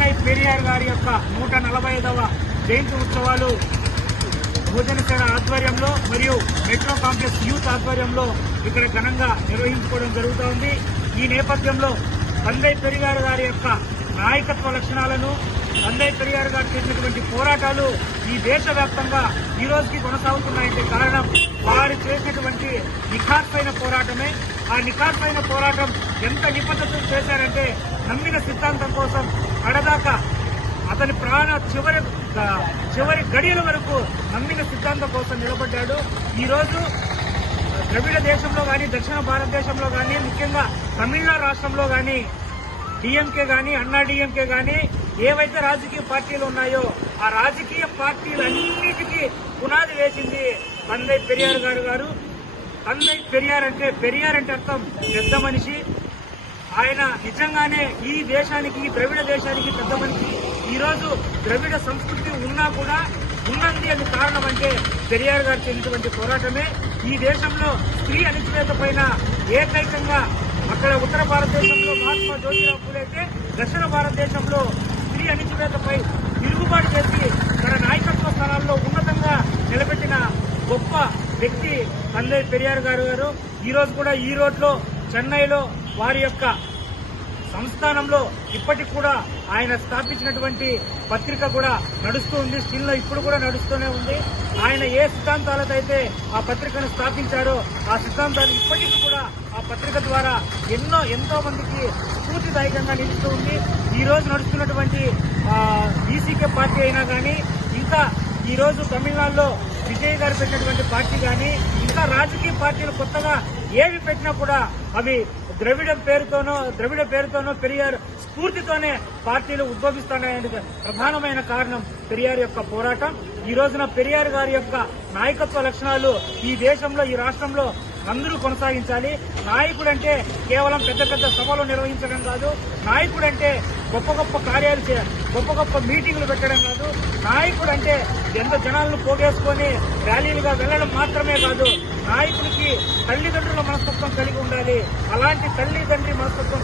గారి యొక్క నూట నలభై ఐదవ జయంతి ఉత్సవాలు భోజన ఆధ్వర్యంలో మరియు మెట్రో కాంప్లెక్స్ యూత్ ఆధ్వర్యంలో ఇక్కడ ఘనంగా నిర్వహించుకోవడం జరుగుతోంది. ఈ నేపథ్యంలో తండ్రి పెరిగారు గారి యొక్క నాయకత్వ లక్షణాలను తండ్రి పెరిగారు గారు చేసినటువంటి పోరాటాలు ఈ దేశవ్యాప్తంగా ఈ రోజుకి కొనసాగుతున్నాయంటే కారణం వారు చేసినటువంటి నిఖార్పైన పోరాటమే. ఆ నిఖార్పైన పోరాటం ఎంత నిబద్ధతలు చేశారంటే నమ్మిన సిద్ధాంతం కోసం అడదాకా అతని ప్రాణ చివరి చివరి గడియల వరకు నమ్మిన సిద్ధాంతం కోసం నిలబడ్డాడు. ఈరోజు ద్రవిడ దేశంలో కానీ దక్షిణ భారతదేశంలో కానీ ముఖ్యంగా తమిళనాడు రాష్ట్రంలో కానీ డిఎంకే కానీ అన్నా డిఎంకే కానీ ఏవైతే రాజకీయ పార్టీలు ఉన్నాయో ఆ రాజకీయ పార్టీలన్నిటికీ పునాది వేసింది తండ్రి పెరియార్ గారు గారు. తండ్రి పెరియార్ అంటే పెరియార్ అంటే అర్థం పెద్ద మనిషి. ఆయన నిజంగానే ఈ దేశానికి ఈ ద్రవిడ దేశానికి పెద్ద మనిషి. ఈరోజు ద్రవిడ సంస్కృతి ఉన్నా కూడా ఉన్నది అని కారణం అంటే పెరియార్ గారు చేసినటువంటి పోరాటమే. ఈ దేశంలో స్త్రీ అణిచివేత పైన ఏకైకంగా అక్కడ ఉత్తర భారతదేశంలో మహాత్మా జ్యోతిరావు పూలే అయితే దక్షిణ భారతదేశంలో స్త్రీ అణిచివేతపై తిరుగుబాటు చేసి తన నాయకత్వ స్థానాల్లో ఉన్నతంగా నిలబెట్టిన గొప్ప వ్యక్తి తండ్రి పెరియార్ గారు గారు. ఈరోజు కూడా ఈ రోడ్లో చెన్నైలో వారి యొక్క సంస్థానంలో ఇప్పటికి కూడా ఆయన స్థాపించినటువంటి పత్రిక కూడా నడుస్తూ ఉంది. స్టిల్ ఇప్పుడు కూడా నడుస్తూనే ఉంది. ఆయన ఏ సిద్ధాంతాలతో అయితే ఆ పత్రికను స్థాపించారో ఆ సిద్ధాంతాలు ఇప్పటికీ కూడా ఆ పత్రిక ద్వారా ఎన్నో ఎంతో మందికి స్ఫూర్తిదాయకంగా నిలుస్తూ ఉంది. ఈ రోజు నడుస్తున్నటువంటి బీసీకే పార్టీ అయినా కానీ ఇంకా ఈ రోజు తమిళనాడులో విజయ్ గారు పెట్టినటువంటి పార్టీ కానీ ఇంకా రాజకీయ పార్టీలు కొత్తగా ఏవి పెట్టినా కూడా అవి ద్రవిడ పేరుతోనో ద్రవిడ పేరుతోనో పెరియార్ స్ఫూర్తితోనే పార్టీలు ఉద్భవిస్తున్నాయని ప్రధానమైన కారణం పెరియార్ యొక్క పోరాటం. ఈ రోజున పెరియార్ గారి యొక్క నాయకత్వ లక్షణాలు ఈ దేశంలో ఈ రాష్ట్రంలో అందరూ కొనసాగించాలి. నాయకుడు అంటే కేవలం పెద్ద పెద్ద సభలు నిర్వహించడం కాదు. నాయకుడు అంటే గొప్ప గొప్ప కార్యాలు చే గొప్ప గొప్ప మీటింగులు పెట్టడం కాదు. నాయకుడు అంటే ఎంత జనాలను పోగేసుకొని ర్యాలీలుగా వెళ్ళడం మాత్రమే కాదు. నాయకుడికి తల్లిదండ్రుల మనస్తత్వం కలిగి ఉండాలి. అలాంటి తల్లిదండ్రి మనస్తత్వం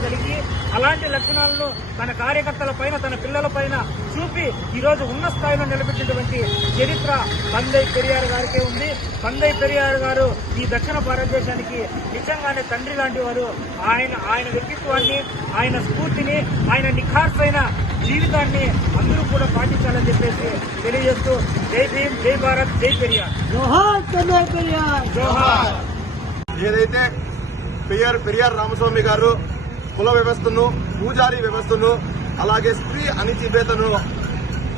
అలాంటి లక్షణాలను తన కార్యకర్తల పైన తన పిల్లల పైన చూపి ఈ రోజు ఉన్న స్థాయిలో నిలబెట్టినటువంటి చరిత్ర బందై పెరియార్ గారికే ఉంది. బందై పెరియార్ గారు ఈ దక్షిణ భారతదేశానికి నిజంగానే తండ్రి లాంటి వారు. ఆయన ఆయన వ్యక్తిత్వాన్ని ఆయన స్ఫూర్తిని ఆయన నిఖార్సైన జీవితాన్ని అందరూ కూడా పాటించాలని చెప్పేసి తెలియజేస్తూ జై భీమ్ జై భారత్ జై పెరియార్. జోహార్ తండ్రి పెరియార్. జోహార్. ఏదైతే పెరియార్ పెరియార్ రామస్వామి గారు కుల వ్యవస్థను పూజారి వ్యవస్థను అలాగే స్త్రీ అణిచివేతను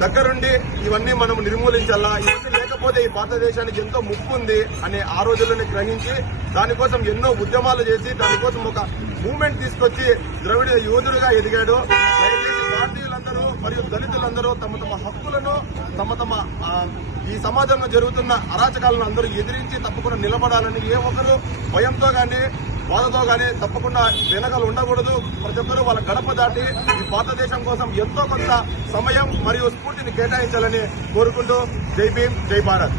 దగ్గరుండి ఇవన్నీ మనం నిర్మూలించాలా? ఇవన్నీ లేకపోతే ఈ భారతదేశానికి ఎంతో ముప్పు ఉంది అనే ఆ రోజుల్లోనే గ్రహించి దానికోసం ఎన్నో ఉద్యమాలు చేసి దానికోసం ఒక మూమెంట్ తీసుకొచ్చి ద్రవిడ యోధుడుగా ఎదిగాడు. దయచేసి భారతీయులందరూ మరియు దళితులందరూ తమ తమ హక్కులను తమ తమ ఈ సమాజంలో జరుగుతున్న అరాచకాలను అందరూ ఎదిరించి తప్పకుండా నిలబడాలని ఏ ఒక్కరు భయంతో కానీ బాధతో కానీ తప్పకుండా వెనకలు ఉండకూడదు. ప్రతి ఒక్కరూ వాళ్ళ గడప దాటి ఈ భారతదేశం కోసం ఎంతో కొంత సమయం మరియు స్ఫూర్తిని కేటాయించాలని కోరుకుంటూ జై భీమ్ జై భారత్.